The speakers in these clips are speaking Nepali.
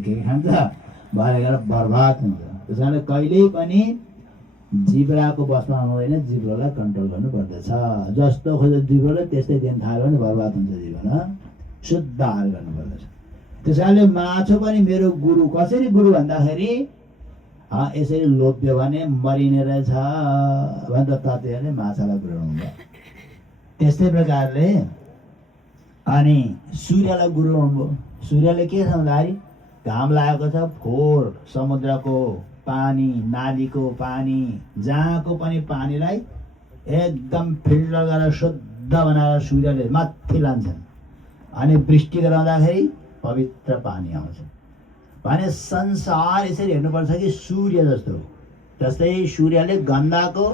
के खान्छ भएर बर्बाद हुन्छ। त्यस कारणले कहिल्यै पनि जिब्राको बसमा आउँदैन, जिब्रोलाई कन्ट्रोल गर्नुपर्दछ। जस्तो खोज्यो जिब्रोले त्यस्तै दिन थाल्यो भने बर्बाद हुन्छ जीवन। शुद्ध आहार गर्नुपर्दछ। त्यस कारणले माछो पनि मेरो गुरु। कसरी गुरु भन्दाखेरि यसरी लोभ्यो भने मरिने रहेछ भनेर तत्त्वले माछालाई गुरु हुन्छ। त्यस्तै प्रकारले अनि सूर्यलाई गुरु हुनुभयो। सूर्यले के छ भन्दाखेरि घाम लागेको छ, फोहोर समुद्रको पानी, नालीको पानी, जहाँको पनि पानीलाई एकदम फिल्टर गरेर शुद्ध बनाएर सूर्यले माथि लान्छन्। अनि वृष्टि गराउँदाखेरि पवित्र पानी आउँछ। भने संसार यसरी हेर्नुपर्छ कि सूर्य जस्तो। जस्तै सूर्यले गन्दाको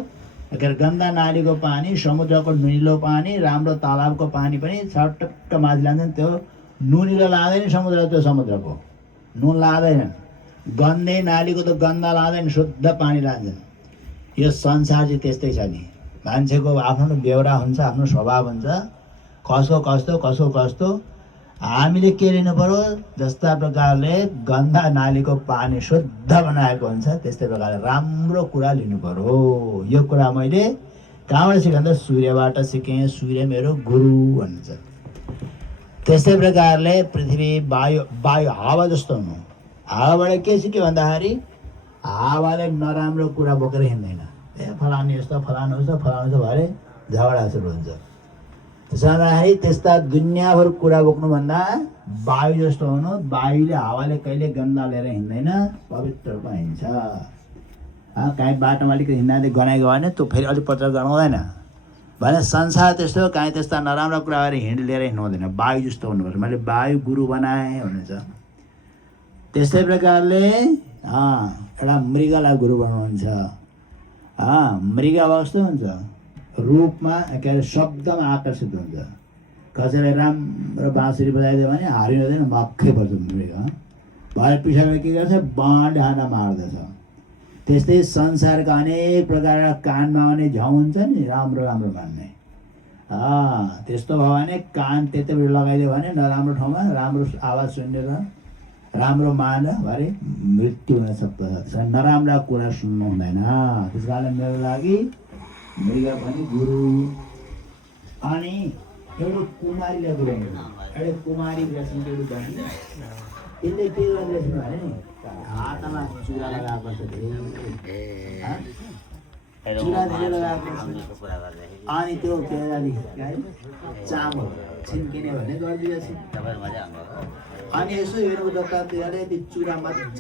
गन्दा नालीको पानी, समुद्रको नुनिलो पानी, राम्रो तालाबको पानी पनि छटक्क माथि लान्छन्। त्यो नुनिलो लाँदैन समुद्र, त्यो समुद्रको नुन लाँदैन। गन्दै नालीको त गन्दा लाँदैन, शुद्ध पानी लान्छन्। यो संसार चाहिँ त्यस्तै छ नि। मान्छेको आफ्नो बेहोरा हुन्छ, आफ्नो स्वभाव हुन्छ, कसको कस्तो कसको कस्तो। हामीले के लिनु पर्यो, जस्ता प्रकारले गन्दा नालीको पानी शुद्ध बनाएको हुन्छ त्यस्तै प्रकारले राम्रो कुरा लिनु पर्यो। यो कुरा मैले कहाँबाट सिकेँ भन्दा सूर्यबाट सिकेँ। सूर्य मेरो गुरु भन्छ। त्यस्तै प्रकारले पृथ्वी वायु हावा जस्तो हुनु। हावाबाट के सिक्यो भन्दाखेरि हावाले नराम्रो कुरा बोकेर हिँड्दैन। फलानु यस्तो फलानु यस्तो फलानु यस्तो भएर झगडा सुरु हुन्छ। त्यसो हुँदाखेरि त्यस्ता दुनियाँभर कुरा बोक्नुभन्दा वायु जस्तो हुनु। वायुले हावाले कहिले गन्दा लिएर हिँड्दैन, पवित्र रूपमा हिँड्छ। काहीँ बाटोमा अलिकति हिँड्दा गनाइ गयो भने त्यो फेरि अलिक पत्र गनाउँदैन भने संसार त्यस्तो। काहीँ त्यस्ता नराम्रो कुरा गरेर लिएर हिँड्नु हुँदैन, वायु जस्तो हुनुपर्छ। मैले वायु गुरु बनाएँ भन्नुहुन्छ। त्यस्तै प्रकारले एउटा मृगलाई गुरु बनाउनुहुन्छ। मृग कस्तो हुन्छ, रूपमा के अरे शब्दमा आकर्षित हुन्छ। कसैले राम्रो बाँसुरी बजाइदियो भने हारिँदैन, मक्कै पर्छ मृग। भरे पछाडि के गर्छ, बाँड हाना मार्दछ। त्यस्तै संसारका अनेक प्रकारका कानमा आउने झाउँ हुन्छ नि, राम्रो राम्रो मान्ने। त्यस्तो भयो भने कान त्यतापट्टि लगाइदियो भने नराम्रो ठाउँमा राम्रो आवाज सुनेर राम्रो मान भरे मृत्यु हुन सक्छ। नराम्रा कुरा सुन्नु हुँदैन। त्यस कारणले मेरो लागि मृग पनि गुरु। अनि एउटा कुमारीले गुरु, एउटा कुमारी लेख्नु एउटा बहिनी, यसले के गरेर लेख्नु भने नि हातमा चुरा लगाएको छ, चुरा धेरै लगाएको छ। अनि त्यो के अरे चामल छिन्किने भन्ने गरिदिएछ। अनि यसो हेर्नु त त्यो चुरामा